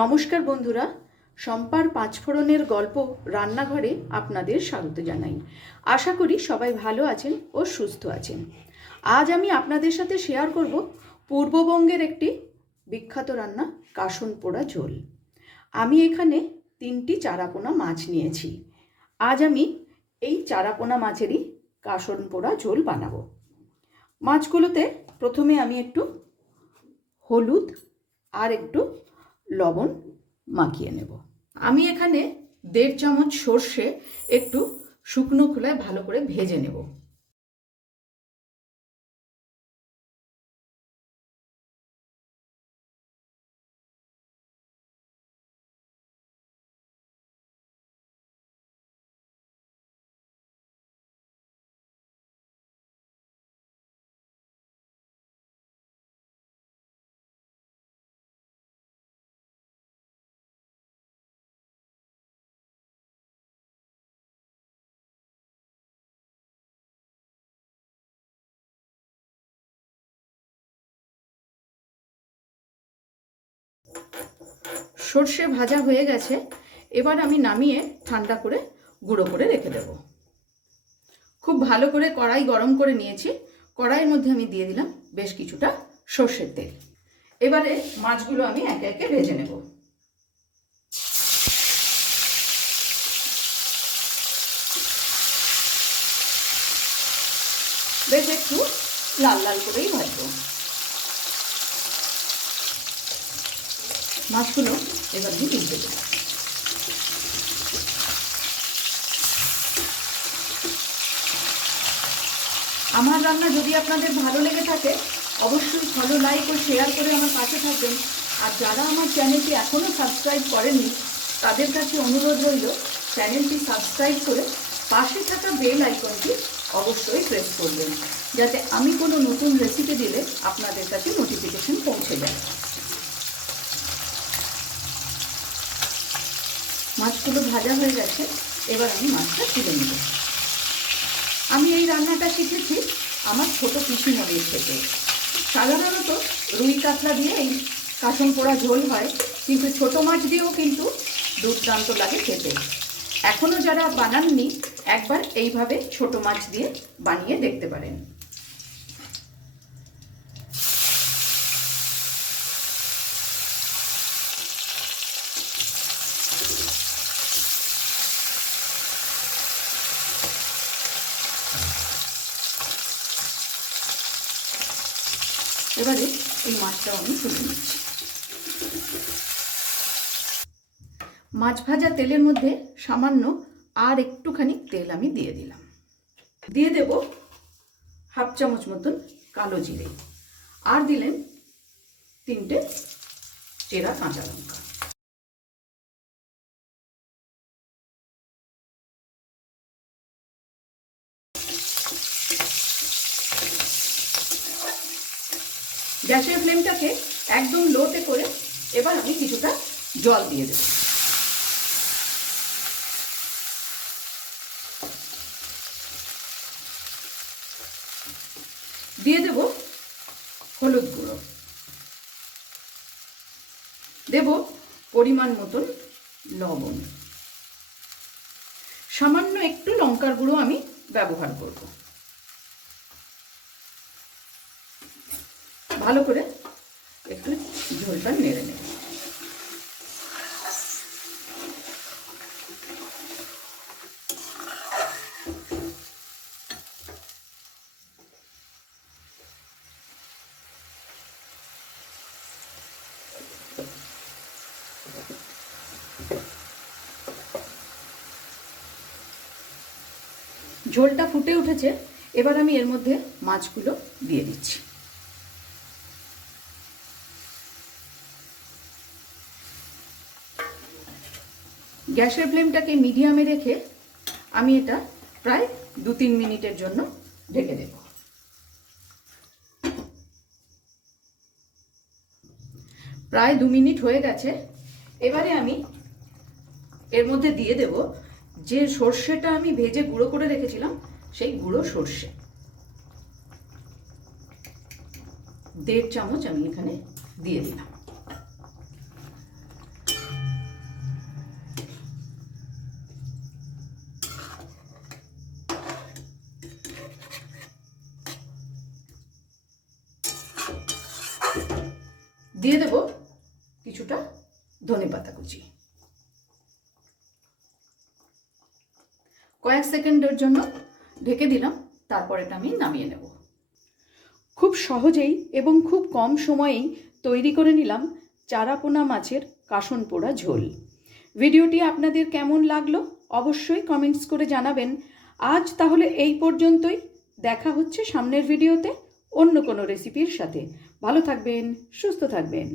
নমস্কার বন্ধুরা, শম্পার পাঁচফোড়নের গল্প রান্নাঘরে আপনাদের স্বাগত জানাই। আশা করি সবাই ভালো আছেন ও সুস্থ আছেন। আজ আমি আপনাদের সাথে শেয়ার করব পূর্ববঙ্গের একটি বিখ্যাত রান্না, কাসন পোড়া ঝোল। আমি এখানে 3টি চারাপোনা মাছ নিয়েছি। আজ আমি এই চারাপোনা মাছেরই কাসন পোড়া ঝোল বানাবো। মাছগুলোতে প্রথমে আমি একটু হলুদ আর একটু লবণ মাখিয়ে নেব। আমি এখানে 1.5 চামচ সর্ষে একটু শুকনো খোলায় ভালো করে ভেজে নেব। সর্ষে ভাজা হয়ে গেছে, এবার আমি নামিয়ে ঠান্ডা করে গুঁড়ো করে রেখে দেব। খুব ভালো করে কড়াই গরম করে নিয়েছি। কড়াইয়ের মধ্যে আমি দিয়ে দিলাম বেশ কিছুটা সর্ষের তেল। এবারে মাছগুলো আমি একে একে ভেজে নেব। বেশ একটু লাল লাল করেই ভাজবো মাছগুলো। এবার দিয়ে দিতে দেবো। আমার রান্না যদি আপনাদের ভালো লেগে থাকে অবশ্যই ফলো, লাইক ও শেয়ার করে আমার পাশে থাকবেন। আর যারা আমার চ্যানেলটি এখনও সাবস্ক্রাইব করেননি তাদের কাছে অনুরোধ রইল চ্যানেলটি সাবস্ক্রাইব করে পাশে থাকা বেল আইকনটি অবশ্যই প্রেস করবেন, যাতে আমি কোনো নতুন রেসিপি দিলে আপনাদের কাছে নোটিফিকেশন পৌঁছে যায়। মাছগুলো ভাজা হয়ে গেছে, এবার আমি মাছটা তুলে নেব। আমি এই রান্নাটা শিখেছি আমার ছোট পিসিমণির থেকে। সাধারণত রুই কাতলা দিয়ে এই কাসন পোড়া ঝোল হয়, কিন্তু ছোট মাছ দিয়েও কিন্তু দুর্দান্ত লাগে খেতে। এখনও যারা বানাননি একবার এইভাবে ছোট মাছ দিয়ে বানিয়ে দেখতে পারেন। এবারে এই মাছটাও আমি তুলে নিচ্ছি। মাছ ভাজা তেলের মধ্যে সামান্য আর একটুখানি তেল আমি দিয়ে দিলাম। দিয়ে দেব 1/2 চামচ মতন কালো জিরে, আর দিলেন 3টে চেরা কাঁচা লঙ্কা। গ্যাসের ফ্লেমটাকে একদম লোতে করে এবার আমি কিছুটা জল দিয়ে দেব। দিয়ে দেব হলুদ গুঁড়ো, দেব পরিমাণ মতন লবণ, সামান্য একটু লঙ্কার গুঁড়ো আমি ব্যবহার করব। ভালো করে একটু ঝোলটা নেড়ে নেব। ঝোলটা ফুটে উঠেছে, এবার আমি এর মধ্যে মাছগুলো দিয়ে দিচ্ছি। গ্যাসের ফ্লেমটাকে মিডিয়ামে রেখে আমি এটা প্রায় 2-3 মিনিটের জন্য ঢেকে দেব। প্রায় 2 মিনিট হয়ে গেছে। এবারে আমি এর মধ্যে দিয়ে দেব যে সর্ষেটা আমি ভেজে গুঁড়ো করে রেখেছিলাম, সেই গুঁড়ো সর্ষে 1.5 চামচ আমি এখানে দিয়ে দিলাম। দিয়ে দেব কিছুটা ধনেপাতা কুচি। কয়েক সেকেন্ডের জন্য ঢেকে দিলাম, তারপর এটা আমি নামিয়ে নেব। খুব সহজেই এবং খুব কম সময়েই তৈরি করে নিলাম চারাপোনা মাছের কাসন পোড়া ঝোল। ভিডিওটি আপনাদের কেমন লাগলো অবশ্যই কমেন্টস করে জানাবেন। আজ তাহলে এই পর্যন্তই, দেখা হচ্ছে সামনের ভিডিওতে অন্য কোনো রেসিপির সাথে। ভালো থাকবেন, সুস্থ থাকবেন।